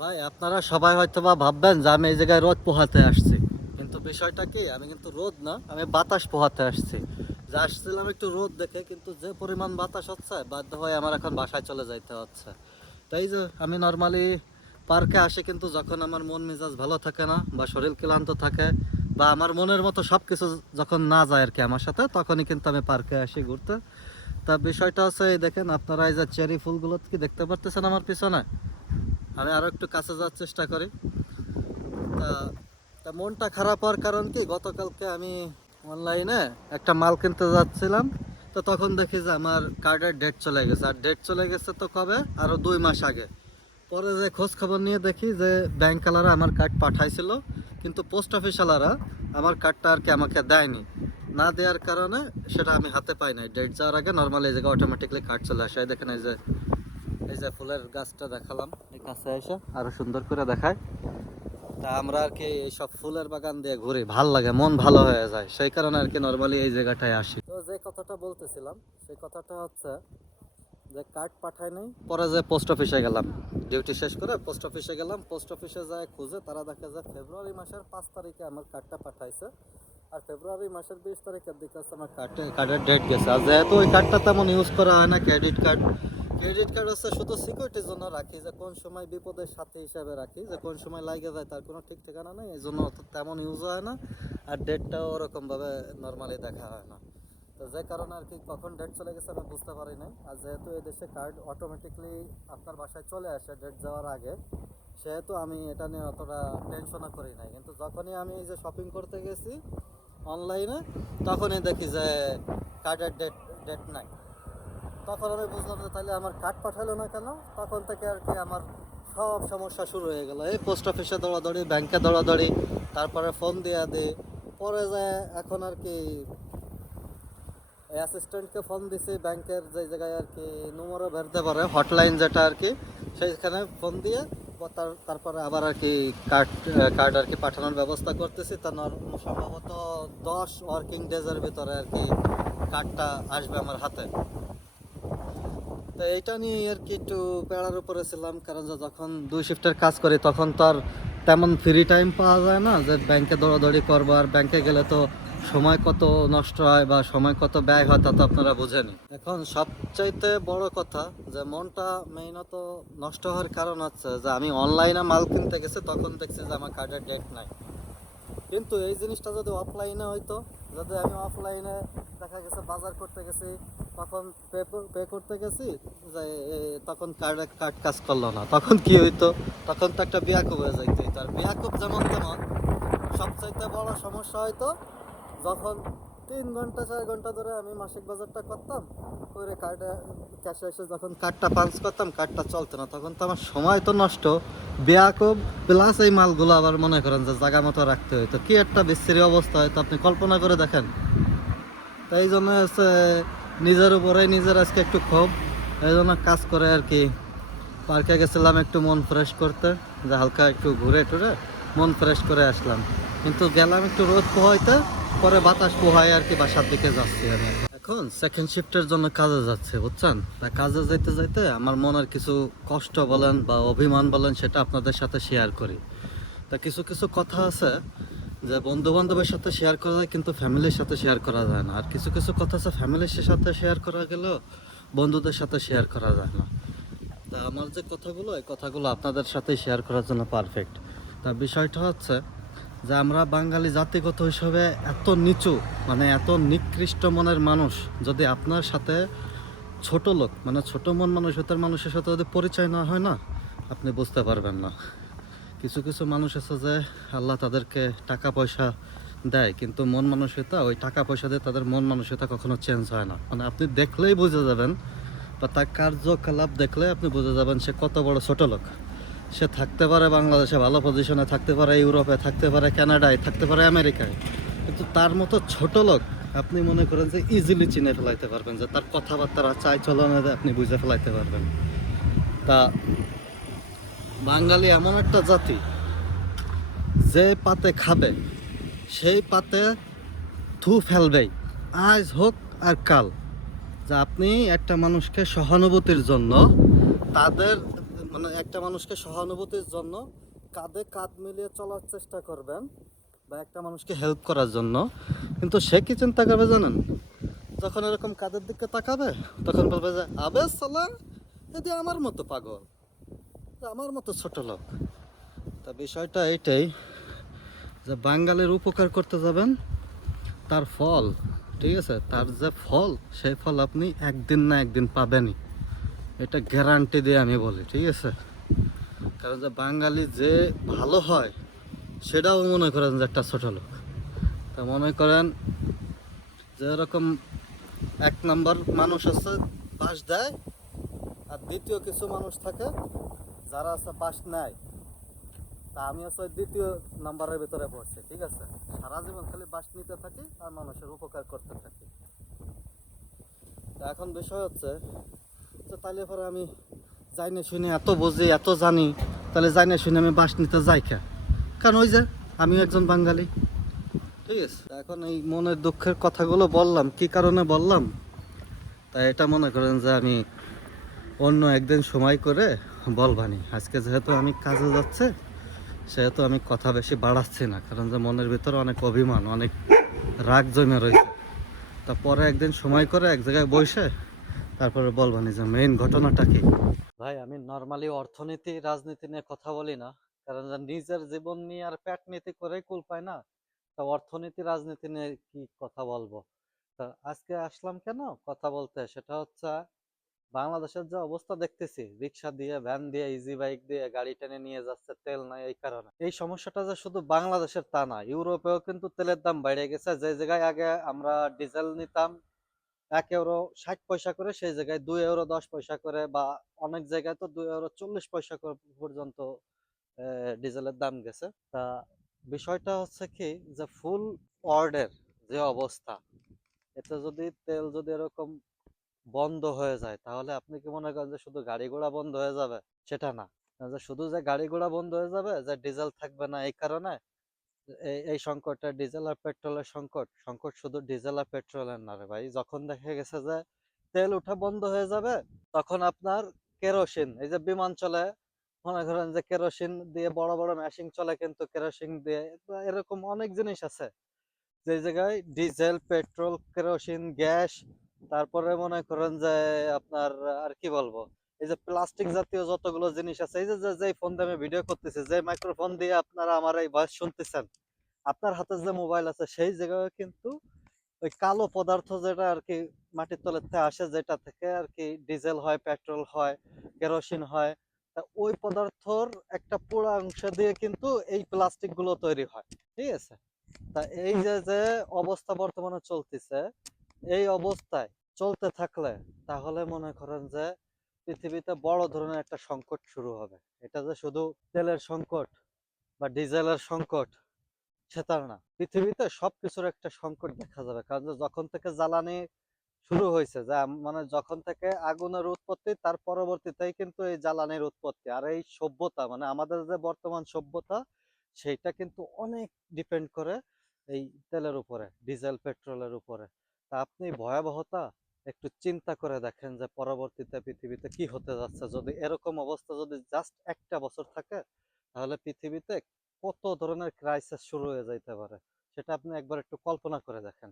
ভাই আপনারা সবাই হয়তো বা ভাববেন যে আমি এই জায়গায় রোদ পোহাতে আসছি, কিন্তু বিষয়টা কি, আমি কিন্তু রোদ না, আমি বাতাস পোহাতে আসছি। যে আসছিলাম একটু রোদ দেখে, কিন্তু যে পরিমাণ বাতাস হচ্ছে বাধ্য হয়ে আমার এখন বাসায় চলে যাইতে হচ্ছে। তাই যে আমি নর্মালি পার্কে আসি, কিন্তু যখন আমার মন মেজাজ ভালো থাকে না বা শরীর ক্লান্ত থাকে বা আমার মনের মতো সব কিছু যখন না যায় আর কি আমার সাথে, তখনই কিন্তু আমি পার্কে আসি ঘুরতে। তা বিষয়টা হচ্ছে এই দেখেন আপনারা, এই যে চেরি ফুলগুলো কি দেখতে পারতেছেন আমার পিছনে, আমি আরো একটু কাছে যাওয়ার চেষ্টা করি। তা তা মনটা খারাপ হওয়ার কারণ কি, গতকালকে আমি অনলাইনে একটা মাল কিনতে যাচ্ছিলাম, তো তখন দেখি যে আমার কার্ডের ডেট চলে গেছে। আর ডেট চলে গেছে তো কবে, আরো 2 মাস আগে। পরে যে খোঁজ খবর নিয়ে দেখি যে ব্যাংকওয়ালারা আমার কার্ড পাঠাইছিল, কিন্তু পোস্ট অফিসওয়ালারা আমার কার্ডটা আর কি আমাকে দেয়নি। না দেওয়ার কারণে সেটা আমি হাতে পাই নাই। ডেট যাওয়ার আগে নর্মালি এই জায়গায় অটোমেটিকলি কার্ড চলে আসে। এই দেখেন, এই যে ফুলের গাছটা দেখালাম, এই কাছে এসে আরো সুন্দর করে দেখায়। তা আমরা আর কি এইসব ফুলের বাগান দিয়ে ঘুরি, ভাল লাগে, মন ভালো হয়ে যায়, সেই কারণে আর কি নর্মালি এই জায়গাটায় আসি। তো যে কথাটা বলতেছিলাম, সেই কথাটা হচ্ছে যে কার্ড পাঠায় নাই। পরে যে পোস্ট অফিসে গেলাম, ডিউটি শেষ করে পোস্ট অফিসে গেলাম। পোস্ট অফিসে যায় খুঁজে তারা দেখে যে ফেব্রুয়ারি মাসের 5 তারিখে আমার কার্ডটা পাঠাইছে, আর ফেব্রুয়ারি মাসের 20 তারিখের দিকে আমার কার্ডের ডেট গেছে। আর যেহেতু ওই কার্ডটা তেমন ইউজ করা হয় না, ক্রেডিট কার্ড হচ্ছে শুধু সিকিউরিটির জন্য রাখি, যে কোন সময় বিপদের সাথে হিসাবে রাখি, যে কোন সময় লাগে যায় তার কোনো ঠিক ঠিকানা নেই, এই জন্য তেমন ইউজ হয় না। আর ডেটটাও ওরকমভাবে নর্মালি দেখা হয় না। তো যে কারণে আর কি কখন ডেট চলে গেছে আমি বুঝতে পারি নাই। আর যেহেতু এই দেশে কার্ড অটোমেটিকলি আপনার বাসায় চলে আসে ডেট যাওয়ার আগে, সেহেতু আমি এটা নিয়ে অতটা টেনশনও করি নাই। কিন্তু যখনই আমি এই যে শপিং করতে গেছি অনলাইনে, তখনই দেখি যে কার্ডের ডেট নাই। তখন আমি বুঝলাম যে তাহলে আমার কার্ড পাঠালো না কেন। তখন থেকে আর কি আমার সব সমস্যা শুরু হয়ে গেল। এই পোস্ট অফিসে দৌড়াদৌড়ি, ব্যাংকে দৌড়াদৌড়ি, তারপরে ফোন দিয়ে দিই। পরে যে এখন আর কি অ্যাসিস্ট্যান্টকে ফোন দিছি ব্যাংকের, যে জায়গায় আর কি নম্বরও ভরতে পারে, হটলাইন যেটা আর কি, সেইখানে ফোন দিয়ে তারপরে আবার আর কি কার্ড আর কি পাঠানোর ব্যবস্থা করতেছি। তা সম্ভবত 10 ওয়ার্কিং ডেজের ভিতরে আর কি কার্ডটা আসবে আমার হাতে। তো এইটা নিয়ে আর কি একটু পেড়ার উপরে ছিলাম, কারণ যে যখন 2 শিফটের কাজ করি তখন তো আর তেমন ফ্রি টাইম পাওয়া যায় না যে ব্যাংকে দৌড়াদৌড়ি করবো। আর ব্যাংকে গেলে তো সময় কত নষ্ট হয় বা সময় কত ব্যয় হয় তা তো আপনারা বুঝেনি। এখন সবচাইতে বড় কথা যে মনটা মেইনত নষ্ট হওয়ার কারণ হচ্ছে যে আমি অনলাইনে মাল কিনতে গেছি, তখন দেখছি যে আমার কার্ডের ডেট নাই। কিন্তু এই জিনিসটা যদি অফলাইনে হইতো, যদি আমি অফলাইনে দেখা গেছে বাজার করতে গেছি, তখন পে করতে গেছি, যে তখন কার্ড কাজ করলো না, তখন কি হইতো, তখন তো একটা বিয়াকুব হয়ে যাইতো। আর বিয়াকুব যেমন তেমন, সবচাইতে বড় সমস্যা হয়তো যখন 3 ঘন্টা 4 ঘন্টা ধরে আমি মাসিক বাজারটা করতাম, করে কার্ডে ক্যাশে এসে যখন কার্ডটা পাঞ্চ করতাম, কার্ডটা চলতো না, তখন তো আমার সময় তো নষ্ট, বেয়াকুব, প্লাস এই মালগুলো আবার মনে করেন যে জায়গা মতো রাখতে হইতো, কি একটা বিশ্রী অবস্থা হয়তো আপনি কল্পনা করে দেখেন। তাই জন্য হচ্ছে নিজের উপরে নিজের আজকে একটু ক্ষোভ, এই জন্য কাজ করে আর কি পার্কে গেছিলাম একটু মন ফ্রেশ করতে, যে হালকা একটু ঘুরে টুরে মন ফ্রেশ করে আসলাম। কিন্তু গেলাম একটু রোদ পোহাইতে, পরে বাতাস পোহায় আর কি বাসার দিকে যাচ্ছি আমি। এখন সেকেন্ড শিফটের জন্য কাজে যাচ্ছে, বুঝছেন। তা কাজে যাইতে যাইতে আমার মনের কিছু কষ্ট বলেন বা অভিমান বলেন, সেটা আপনাদের সাথে শেয়ার করি। তা কিছু কিছু কথা আছে যে বন্ধু বান্ধবের সাথে শেয়ার করা যায়, কিন্তু ফ্যামিলির সাথে শেয়ার করা যায় না। আর কিছু কিছু কথা আছে ফ্যামিলির সাথে শেয়ার করা গেলেও বন্ধুদের সাথে শেয়ার করা যায় না। তা আমার যে কথাগুলো, এই কথাগুলো আপনাদের সাথে শেয়ার করার জন্য পারফেক্ট। তা বিষয়টা হচ্ছে যে আমরা বাঙালি জাতিগত হিসাবে এত নিচু, মানে এত নিকৃষ্ট মনের মানুষ, যদি আপনার সাথে ছোট লোক, মানে ছোট মন মানুষের সাথে যদি পরিচয় না হয় না, আপনি বুঝতে পারবেন না। কিছু কিছু মানুষ আছে যে আল্লাহ তাদেরকে টাকা পয়সা দেয়, কিন্তু মন মানসিকতা, ওই টাকা পয়সা দিয়ে তাদের মন মানসিকতা কখনো চেঞ্জ হয় না। মানে আপনি দেখলেই বুঝে যাবেন, বা তার কার্যকলাপ দেখলে আপনি বুঝে যাবেন সে কত বড় ছোট লোক। সে থাকতে পারে বাংলাদেশে ভালো পজিশনে, থাকতে পারে ইউরোপে, থাকতে পারে কানাডায়, থাকতে পারে আমেরিকায়, কিন্তু তার মতো ছোট লোক আপনি মনে করেন যে ইজিলি চিনে ফেলাইতে পারবেন, যে তার কথাবার্তা চাই চলনে আপনি বুঝে ফেলাইতে পারবেন। তা বাঙালি এমন একটা জাতি, যে পাতে খাবে সেই পাতে থু ফেলবেই, আজ হোক আর কাল। যে আপনি একটা মানুষকে সহানুভূতির জন্য তাদের মানে একটা মানুষকে সহানুভূতির জন্য কাঁধে কাঁধ মিলিয়ে চলার চেষ্টা করবেন, বা একটা মানুষকে হেল্প করার জন্য। কিন্তু সে কি চিন্তা করবে জানেন? যখন এরকম কাঁধের দিকে তাকাবে, তখন বলবে যে আবে সালা, এদি আমার মতো পাগল, আমার মতো ছোট লোক। তা বিষয়টা এইটাই, যে বাঙালির উপকার করতে যাবেন, তার ফল, ঠিক আছে, তার যে ফল, সেই ফল আপনি একদিন না একদিন পাবেনই, এটা গ্যারান্টি দিয়ে আমি বলি, ঠিক আছে। কারণ যে বাঙালি যে ভালো হয়, সেটাও মনে করেন যে একটা ছোট লোক। তা মনে করেন যে এরকম এক নাম্বার মানুষ আছে, বাস দেয়, আর দ্বিতীয় কিছু মানুষ থাকে যারা আছে বাস নেয়। তা আমি আছে ওই দ্বিতীয় নাম্বারের ভিতরে পড়ছি, ঠিক আছে। সারা জীবন খালি বাস নিতে থাকি আর মানুষের উপকার করতে থাকি। তা এখন বিষয় হচ্ছে যে তাহলে পরে আমি যাই না শুনে, এত বুঝি এত জানি, তাহলে যাই না শুনে আমি বাস নিতে যাই কে? কারণ ওই যে আমিও একজন বাঙালি, ঠিক আছে। এখন এই মনের দুঃখের কথাগুলো বললাম কি কারণে বললাম, তাই এটা মনে করেন যে আমি অন্য একদিন সময় করে বলবানি। আজকে যেহেতু আমি কাজে যাচ্ছে, সেহেতু আমি কথা বেশি বাড়াচ্ছি না, কারণ যে মনের ভিতরে অনেক অভিমান, অনেক রাগ জমে রয়েছে। তা পরে একদিন সময় করে এক জায়গায় বসে তারপরে বলবানি যে মেইন ঘটনাটা কি। ভাই আমি নর্মালি অর্থনীতি রাজনীতি নিয়ে কথা বলি না, কারণ যে নিজের জীবন নিয়ে আর পেট নীতি করেই কুল পায় না। তা অর্থনীতি রাজনীতি নিয়ে কি কথা বলবো? তা আজকে আসলাম কেন কথা বলতে, সেটা হচ্ছে বাংলাদেশের যে অবস্থা দেখতেছি, রিক্সা দিয়ে, ভ্যান দিয়ে, ইজি বাইক দিয়ে গাড়ি টেনে নিয়ে যাচ্ছে, তেল নাই এই কারণে। এই সমস্যাটা যে শুধু বাংলাদেশের তা না, ইউরোপেও কিন্তু তেলের দাম বেড়ে গেছে। যে জায়গায় আগে আমরা ডিজেল নিতাম 1 ইউরো 60 পয়সা করে, সেই জায়গায় 2 ইউরো 10 পয়সা করে, বা অনেক জায়গায় তো 2 ইউরো 40 পয়সা করে পর্যন্ত ডিজেলের দাম গেছে। তা বিষয়টা হচ্ছে কি, যে ফুল ওয়ার্ল্ডের যে অবস্থা, এতে যদি তেল যদি এরকম বন্ধ হয়ে যায়, তাহলে আপনি কি মনে করেন যে শুধু গাড়ি ঘোড়া বন্ধ হয়ে যাবে? সেটা না। যে শুধু যে গাড়ি ঘোড়া বন্ধ হয়ে যাবে, যে ডিজেল থাকবে না এই কারণে, এই সংকটটা ডিজেল আর পেট্রোলের সংকট। সংকট শুধু ডিজেল আর পেট্রোলের না রে ভাই, যখন দেখা গেছে যে তেল উঠা বন্ধ হয়ে যাবে, তখন আপনার কেরোসিন, এই যে বিমান চলে, মনে করেন যে কেরোসিন দিয়ে বড় বড় মেশিন চলে, কিন্তু কেরোসিন দিয়ে এরকম অনেক জিনিস আছে যে জায়গায় ডিজেল, পেট্রোল, কেরোসিন, গ্যাস, তারপরে মনে করেন যে আপনার আর কি বলবো, এই যে প্লাস্টিক জাতীয় যতগুলো জিনিস আছে, এই যে যে ফোন দিয়ে আমি ভিডিও করতেছি, যে মাইক্রোফোন দিয়ে আপনারা আমার এই ভয়েস শুনতেছেন, আপনার হাতে যে মোবাইল আছে, সেই জায়গায় কিন্তু ওই কালো পদার্থ যেটা আর কি মাটির তলের থেকে আসে, যেটা থেকে আর কি ডিজেল হয়, পেট্রোল হয়, কেরোসিন হয়, তা ওই পদার্থর একটা পুরো অংশ দিয়ে কিন্তু এই প্লাস্টিক গুলো তৈরি হয়, ঠিক আছে। তা এই যে যে অবস্থা বর্তমানে চলতেছে, এই অবস্থায় চলতে থাকলে তাহলে মনে করেন যে পৃথিবীতে বড় ধরনের একটা সংকট শুরু হবে। এটা যে শুধু তেলের সংকট বা ডিজেলের সংকট সেটা না, পৃথিবীতে সবকিছুর একটা সংকট দেখা যাবে। কারণ যে যখন থেকে জ্বালানি শুরু হয়েছে, যা মানে যখন থেকে আগুনের উৎপত্তি, তার পরবর্তীতেই কিন্তু এই জ্বালানির উৎপত্তি। আর এই সভ্যতা, মানে আমাদের যে বর্তমান সভ্যতা, সেইটা কিন্তু অনেক ডিপেন্ড করে এই তেলের উপরে, ডিজেল পেট্রোলের উপরে। তা আপনি ভয়াবহতা একটু চিন্তা করে দেখেন যে পরবর্তীতে পৃথিবীতে কি হতে যাচ্ছে, যদি এরকম অবস্থা যদি জাস্ট একটা বছর থাকে, তাহলে পৃথিবীতে কত ধরনের ক্রাইসিস শুরু হয়ে যাইতে পারে, সেটা আপনি একবার একটু কল্পনা করে দেখেন।